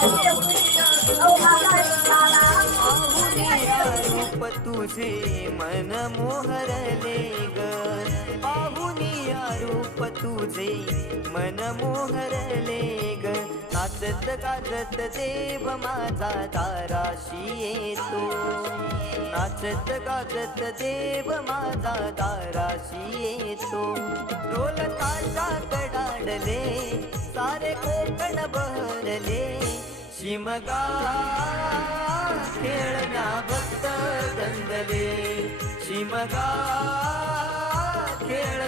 पाहुनिया रूप तुझे मन मोहरले ग पाहुनिया रूप तुझे मन मोहरले ग नाचत गाजत देव माझा दाराशी येतो नाचत गाजत देव माझा दाराशी येतो ढोल ताशा कडाडले सारे कोकण बहरले शिमगा खेळण्या भक्त दंगले शिमगा खेळ